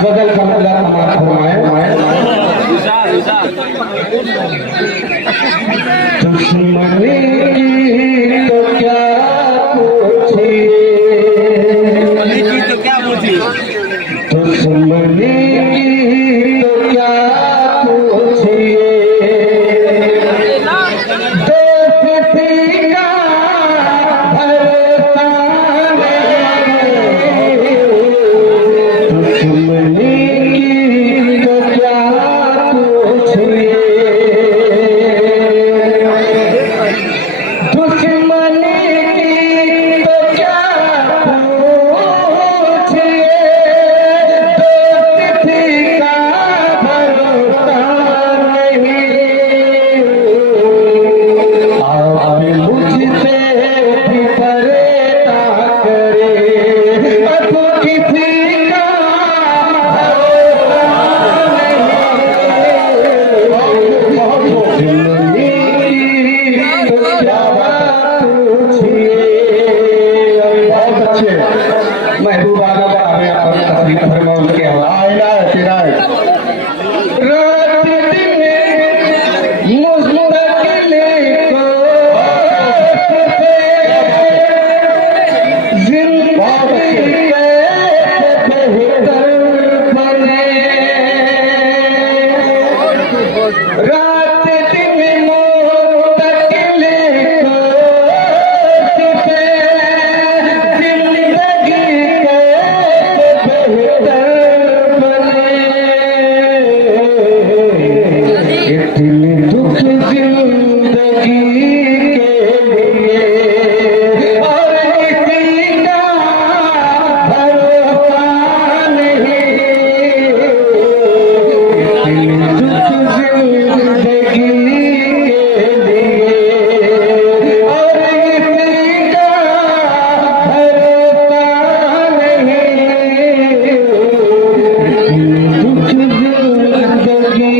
बदल का मतलब हमारा फरमाए दुश्मनी की तो क्या पूछिए, दुश्मनी की तो क्या पूछिए, दोस्ती का भरोसा नहीं, दुश्मनी की तो क्या पूछिए, दुश्मनी की तो क्या पूछिए, दोस्ती का भरोसा नहीं, आप मुझसे भी परेशान करे, अब किसी का महबूब आगा हमें अपनी तस्वीर फरमाओ के आइला तेरा रात दिन मुस्तकिल को जिंदगी के बेहतर बने, रात दिन मुस्तकिल को दुख जिंदगी के लिए और किसी का भरोसा नहीं, दुख जिंदगी के लिए और किसी का भरोसा नहीं, दुख जिंदगी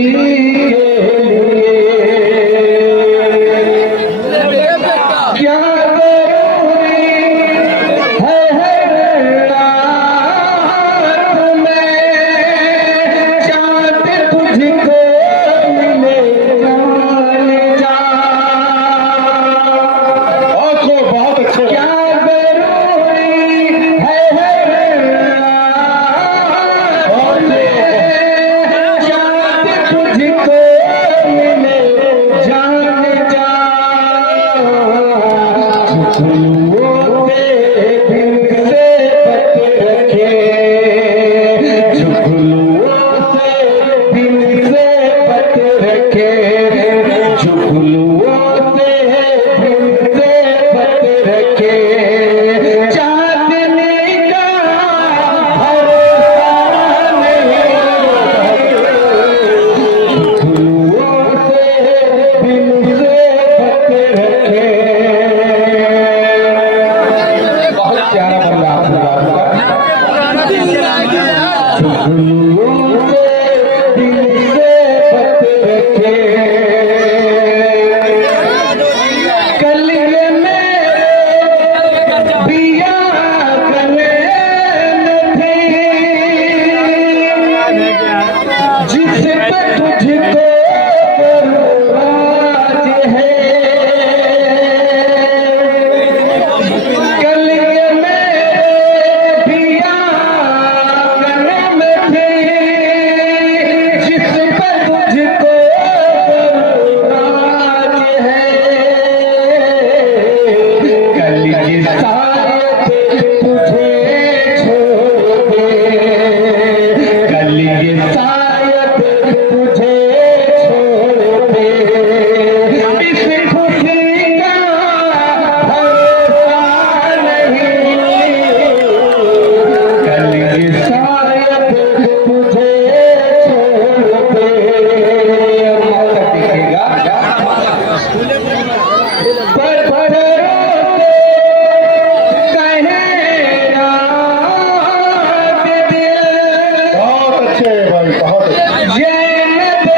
जैन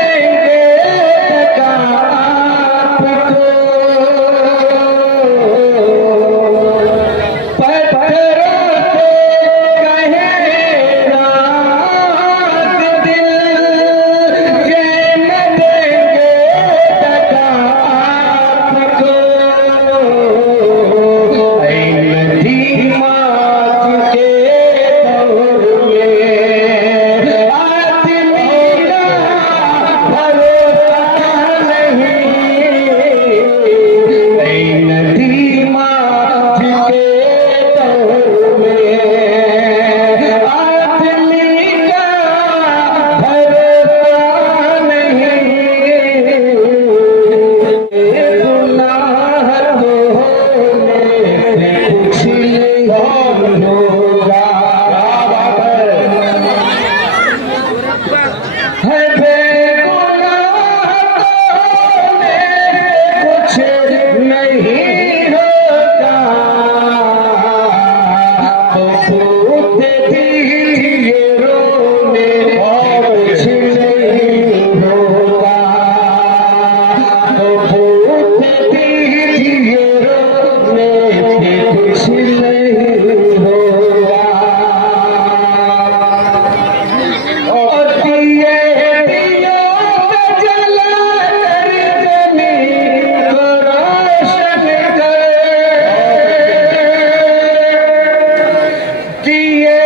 है बेगुनाह कुछ नहीं होता तो खुद भी ये रोने कुछ नहीं होता तो खुद भी ये रोने कुछ नहीं होगा और दिए दियों में जला कर जमीन को रोशन कर दिए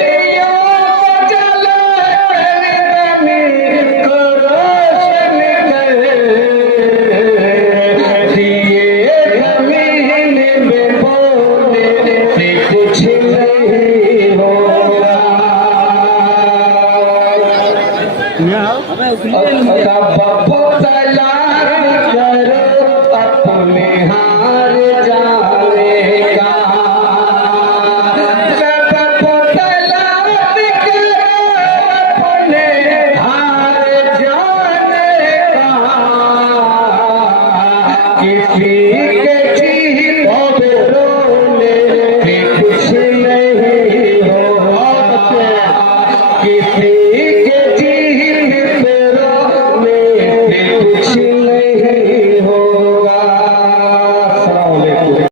दियों में जला कर जमीन को रोशन कर दिए जमीन में बोले से कुछ नहीं होगा बब्बू तलाक करो अपने हार जाएगा बब्बू तलाक करो अपने हार जाएगा किसी के चीज़ों पे रोने से कुछ नहीं होगा किसी